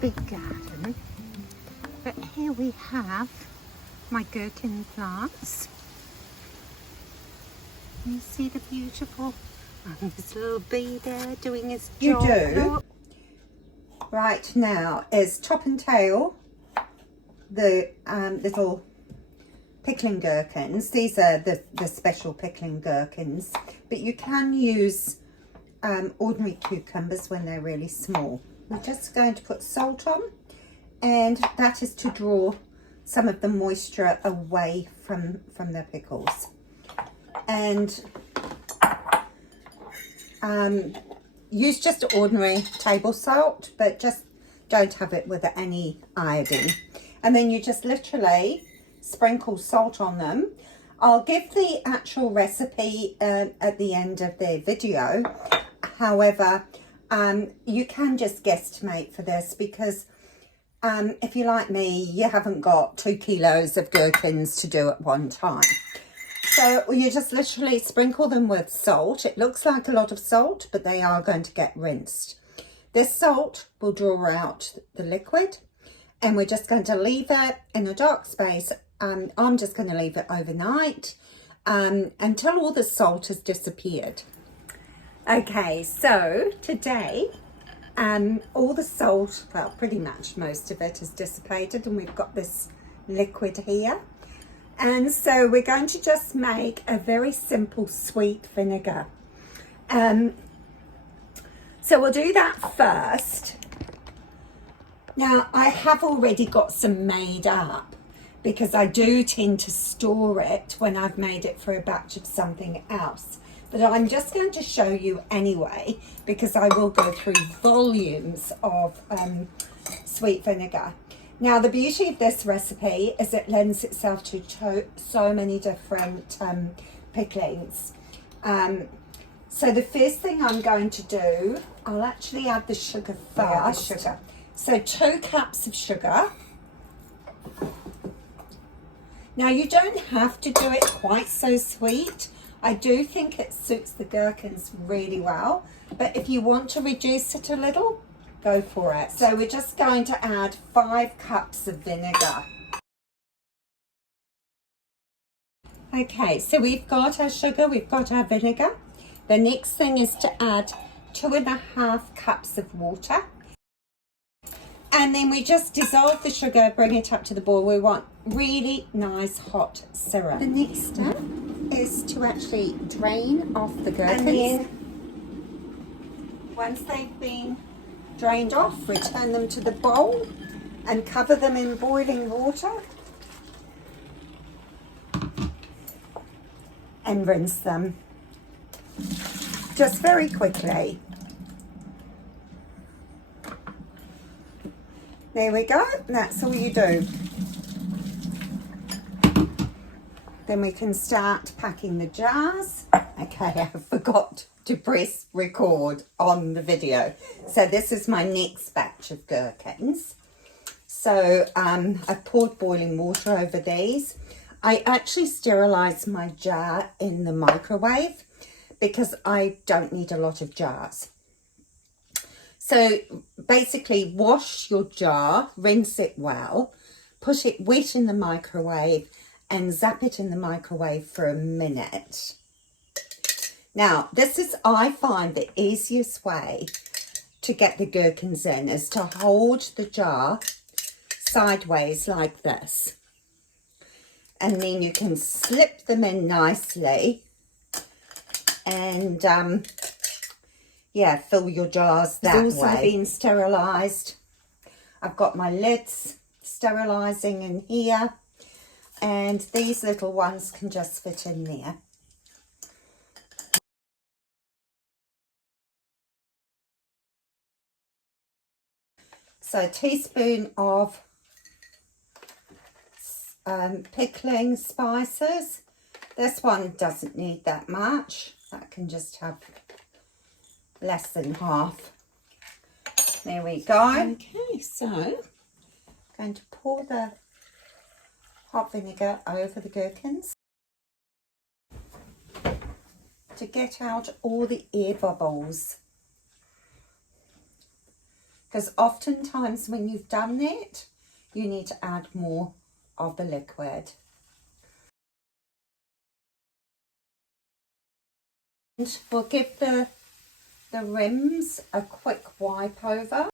big garden, but here we have my gherkin plants. You see the beautiful, this little bee there doing his job. You do. Right now is top and tail, the little pickling gherkins. These are the special pickling gherkins, but you can use ordinary cucumbers when they're really small. We're just going to put salt on, and that is to draw some of the moisture away from the pickles. And use just ordinary table salt, but just don't have it with any iodine. And then you just literally sprinkle salt on them. I'll give the actual recipe at the end of the video. However, you can just guesstimate for this, because if you're like me, you haven't got 2 kilos of gherkins to do at one time. So you just literally sprinkle them with salt. It looks like a lot of salt, but they are going to get rinsed. This salt will draw out the liquid, and we're just going to leave it in a dark space. I'm just going to leave it overnight until all the salt has disappeared. Okay, so today all the salt, well, pretty much most of it has dissipated, and we've got this liquid here. And so we're going to just make a very simple sweet vinegar. So we'll do that first. Now, I have already got some made up, because I do tend to store it when I've made it for a batch of something else. But I'm just going to show you anyway, because I will go through volumes of sweet vinegar. Now, the beauty of this recipe is it lends itself to so many different picklings. So the first thing I'm going to do, I'll actually add the sugar first. Yeah, sugar. So 2 cups of sugar. Now, you don't have to do it quite so sweet. I do think it suits the gherkins really well, but if you want to reduce it a little, go for it. So we're just going to add 5 cups of vinegar. Okay, so we've got our sugar, we've got our vinegar. The next thing is to add 2.5 cups of water. And then we just dissolve the sugar, bring it up to the boil. We want really nice hot syrup. The next step is to actually drain off the gherkins. And then once they've been drained off, return them to the bowl and cover them in boiling water and rinse them just very quickly. There we go, that's all you do. Then we can start packing the jars. Okay, I forgot to press record on the video. So this is my next batch of gherkins. So I've poured boiling water over these. I actually sterilise my jar in the microwave because I don't need a lot of jars. So basically wash your jar, rinse it well, put it wet in the microwave and zap it in the microwave for a minute. Now, this is, I find, the easiest way to get the gherkins in is to hold the jar sideways like this. And then you can slip them in nicely and yeah, fill your jars that way. It's also been sterilised. I've got my lids sterilising in here, and these little ones can just fit in there. So a teaspoon of pickling spices. This one doesn't need that much. That can just have less than half. There we go. Okay, so I'm going to pour the hot vinegar over the gherkins to get out all the air bubbles. because oftentimes when you've done it, you need to add more of the liquid. And we'll give the rims a quick wipe over.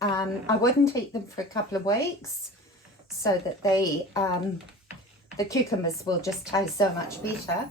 I wouldn't eat them for a couple of weeks so that the cucumbers will just taste so much better.